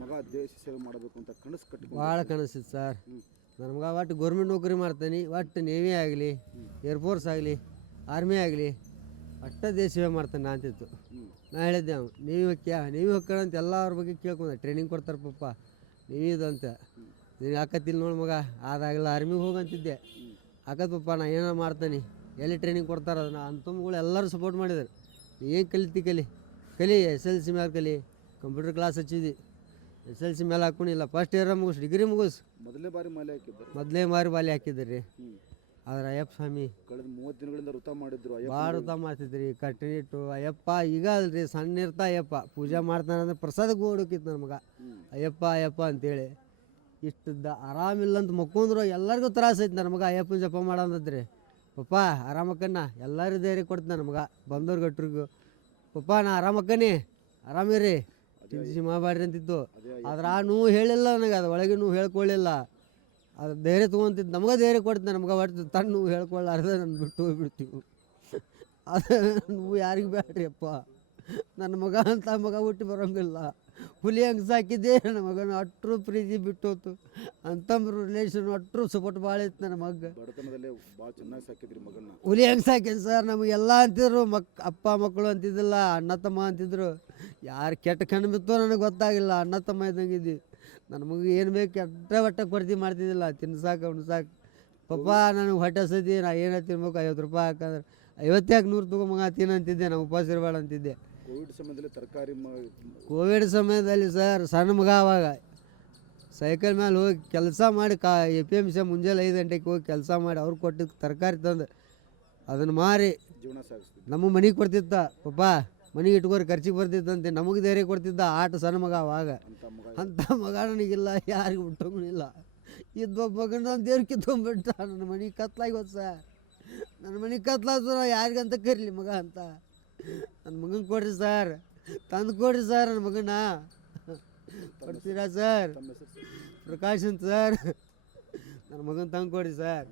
ಮಗ ದೇಶ ಸೇವೆ ಮಾಡಬೇಕು ಅಂತ ಕನಸು ಕಟ್ಟಿಕೊಂಡು ಭಾಳ ಕನಸಿತ್ತು ಸರ್. ನನ್ನ ಮಗ ಒಟ್ಟು ಗೌರ್ಮೆಂಟ್ ನೌಕರಿ ಮಾಡ್ತಾನೆ, ಒಟ್ಟು ನೇವಿ ಆಗಲಿ, ಏರ್ಫೋರ್ಸ್ ಆಗಲಿ, ಆರ್ಮಿ ಆಗಲಿ, ಒಟ್ಟು ದೇಶ ಸೇವೆ ಮಾಡ್ತಾನೆ ಅಂತಿತ್ತು. ನಾ ಹೇಳಿದ್ದೆ ಅವ್ನು ನೀವಿ ಹೋಗ್ಕಣ ಅಂತ ಎಲ್ಲರ ಬಗ್ಗೆ ಕೇಳ್ಕೊಂಡೆ. ಟ್ರೈನಿಂಗ್ ಕೊಡ್ತಾರೆ ಪಪ್ಪ ನೀವಿದು ಅಂತ. ನಿನಗೆ ಆಕತ್ತಿಲ್ಲ ನೋಡಿ ಮಗ, ಅದಾಗಲ್ಲ ಆರ್ಮಿಗೆ ಹೋಗಂತಿದ್ದೆ. ಆಕತ್ ಪಪ್ಪ ನಾ ಏನೋ ಮಾಡ್ತಾನೆ, ಎಲ್ಲಿ ಟ್ರೈನಿಂಗ್ ಕೊಡ್ತಾರೆ ಅದನ್ನು ಅಂತಮ್ಗಳು ಎಲ್ಲರೂ ಸಪೋರ್ಟ್ ಮಾಡಿದ್ದಾರೆ. ನೀ ಏನು ಕಲಿತಿ ಕಲಿ SLC ಮೇಲೆ ಕಲಿ, ಕಂಪ್ಯೂಟರ್ ಕ್ಲಾಸ್ ಹಚ್ಚಿದ್ವಿ, SLC ಮೇಲೆ ಹಾಕೊಂಡಿಲ್ಲ, ಫಸ್ಟ್ ಇಯರ್ ಮುಗಿಸ್, ಡಿಗ್ರಿ ಮುಗಿಸ್. ಮೊದಲನೇ ಬಾರಿ ಮಾಲೆ ಹಾಕಿದ್ದಾರೆ. ಮೊದಲೇ ಮಾರಿ ಬಾಲಿ ಹಾಕಿದ್ರಿ ರೀ. ಆದ್ರೆ ಅಯ್ಯಪ್ಪ ಸ್ವಾಮಿ ಕಳೆದ 30 ದಿನಗಳಿಂದ ವೃತ ಮಾಡಿದ್ರು. ಭಾಳ ವೃತ ಮಾಡ್ತಿದ್ರಿ, ಕಟ್ಟಿನಿಟ್ಟು ಅಯ್ಯಪ್ಪ. ಈಗ ಅಲ್ರಿ ಸಣ್ಣ ಇರ್ತಾ ಅಯ್ಯಪ್ಪ ಪೂಜೆ ಮಾಡ್ತಾನೆ ಅಂದ್ರೆ ಪ್ರಸಾದಕ್ಕೆ ಓಡೋಕಿತ್ತು ನನ್ನ ಮಗ. ಅಯ್ಯಪ್ಪ ಅಯ್ಯಪ್ಪ ಅಂತೇಳಿ ಇಷ್ಟದ ಆರಾಮಿಲ್ಲ ಅಂತ ಮಕ್ಕೊಂಡ್ರು ಎಲ್ಲರಿಗೂ ತ್ರಾಸ ಐತಿ. ನನ್ನ ಮಗ ಅಯ್ಯಪ್ಪನ ಜಪ ಮಾಡಂದ್ರಿ. ಪಪ್ಪ ಆರಾಮಕ್ಕನ್ನ ಎಲ್ಲರೂ ಧೈರ್ಯ ಕೊಡ್ತಾನೆ ನನ್ನ ಮಗ, ಬಂದವ್ರು ಗಟ್ರಿಗೂ. ಪಪ್ಪ ನಾ ಆರಾಮಕ್ಕನಿ, ಆರಾಮಿರಿ, ಚಿಂತೆ ಮಾಡಬೇಡ್ರಿ ಅಂತಿತ್ತು. ಆದ್ರೆ ಆ ನೋವು ಹೇಳಿಲ್ಲ ನನಗೆ, ಅದು ಒಳಗೆ ನೋವು ಹೇಳ್ಕೊಳ್ಳಿಲ್ಲ. ಅದು ಧೈರ್ಯ ತೊಗೊಂತಿದ್ದು ನಮ್ಗೆ ಧೈರ್ಯ ಕೊಡ್ತಾನೆ ನಮ್ಗೆ. ಒಟ್ಟು ತನ್ನ ನೋವು ಹೇಳ್ಕೊಳ್ಳಾರ್ದೆ ನಾನು ಬಿಟ್ಟು ಹೋಗ್ಬಿಡ್ತೀವಿ. ಅದು ನೋವು ಯಾರಿಗೆ ಬೇಡ್ರಿ ಅಪ್ಪ. ನನ್ನ ಮಗ ಅಂತ ಮಗ ಹುಟ್ಟಿ ಬರೋಂಗಿಲ್ಲ. ಹುಲಿ ಹಂಗೆ ಸಾಕಿದ್ದೆ ನನ್ನ ಮಗನ ಅಟ್ಟರು ಪ್ರೀತಿ ಬಿಟ್ಟೋತು. ಅಂತಂಬ್ರು ರಿಲೇಷನ್ ಅಟ್ಟರು ಸಪೋರ್ಟ್ ಭಾಳ ಇತ್ತು ನನ್ನ ಮಗ. ಬಡತನದಲ್ಲೇ ಭಾಳ ಚೆನ್ನಾಗಿ ಸಾಕಿದ್ರಿ ಮಗನ್ನ. ಹುಲಿ ಹೆಂಗೆ ಸಾಕೇನು ಸರ್, ನಮಗೆಲ್ಲ ಅಂತಿದ್ರು. ಅಪ್ಪ ಮಕ್ಕಳು ಅಂತಿದ್ದಿಲ್ಲ, ಅಣ್ಣ ತಮ್ಮ ಅಂತಿದ್ರು. ಯಾರು ಕೆಟ್ಟ ಕಣ್ಣು ಬಿತ್ತೋ ನನಗೆ ಗೊತ್ತಾಗಿಲ್ಲ. ಅಣ್ಣ ತಮ್ಮ ಇದ್ದಂಗಿದ್ದಿ. ನನ್ನ ಮಗ ಏನು ಬೇಕು ಕೆಟ್ಟ ಕೊರತೆ ಮಾಡ್ತಿದ್ದಿಲ್ಲ, ತಿನ್ಸಾಕ ಉಣ್ಸಾಕ. ಪಪ್ಪ ನನಗೆ ಹೊಟ್ಟೆ ಸತಿ, ನಾ ಏನೇ ತಿನ್ಬೇಕು, 50 ರೂಪಾಯಿ ಹಾಕಂದ್ರೆ 50 ಯಾಕೆ 100 ತಗೋ ಮಗ ತಿನ್ನಂತಿದ್ದೆ. ನಾವು ಉಪವಾಸ ಇರಬೇಡ ಅಂತಿದ್ದೆ. ಕೋವಿಡ್ ಸಮಯದಲ್ಲಿ ತರಕಾರಿ ಕೋವಿಡ್ ಸಮಯದಲ್ಲಿ ಸರ್ ಸಣ್ಣ ಮಗ ಅವಾಗ ಸೈಕಲ್ ಮೇಲೆ ಹೋಗಿ ಕೆಲಸ ಮಾಡಿ APMC ಮುಂಜಾನೆ 5 ಗಂಟೆಗೆ ಹೋಗಿ ಕೆಲಸ ಮಾಡಿ ಅವ್ರು ಕೊಟ್ಟಿದ್ದು ತರಕಾರಿ ತಂದು ಅದನ್ನು ಮಾರಿ ಜೀವನ ಸಾಗಿಸ್ತೀವಿ. ನಮ್ಮ ಮನೆಗೆ ಕೊಡ್ತಿದ್ದ. ಪಪ್ಪ ಮನೆಗೆ ಇಟ್ಕೋರಿ ಖರ್ಚಿಗೆ ಬರ್ತಿದ್ದಂತೆ. ನಮಗೆ ಧೈರ್ಯ ಕೊಡ್ತಿದ್ದ. ಆಟ ಸಣ್ಣ ಮಗ ಅವಾಗ. ಅಂಥ ಮಗ ನನಗಿಲ್ಲ, ಯಾರಿಗೂ ಬಿಟ್ಟಂಗಿಲ್ಲ. ಇದ್ದೊಬ್ಬ ಮಗನ ನಾನು ದೇವ್ರು ಕಿತ್ಕೊಂಡ್ಬಿಟ್ಟ. ನನ್ನ ಮನೆಗೆ ಕತ್ಲಾಗಿ ಹೋದ್ ಸರ್. ನನ್ನ ಮನೆಗೆ ಕತ್ಲಾದ ಯಾರಿಗಂತ ಕರೀಲಿ ಮಗ ಅಂತ. ನನ್ನ ಮಗನ ಕೊಡ್ರಿ ಸರ್, ತಂದು ಕೊಡ್ರಿ ಸರ್. ನನ್ನ ಮಗನ ಕೊಡ್ತೀರಾ ಸರ್? ಪ್ರಕಾಶ್ ಅಂತ ಸರ್. ನನ್ನ ಮಗನ ತಂದು ಕೊಡ್ರಿ ಸರ್.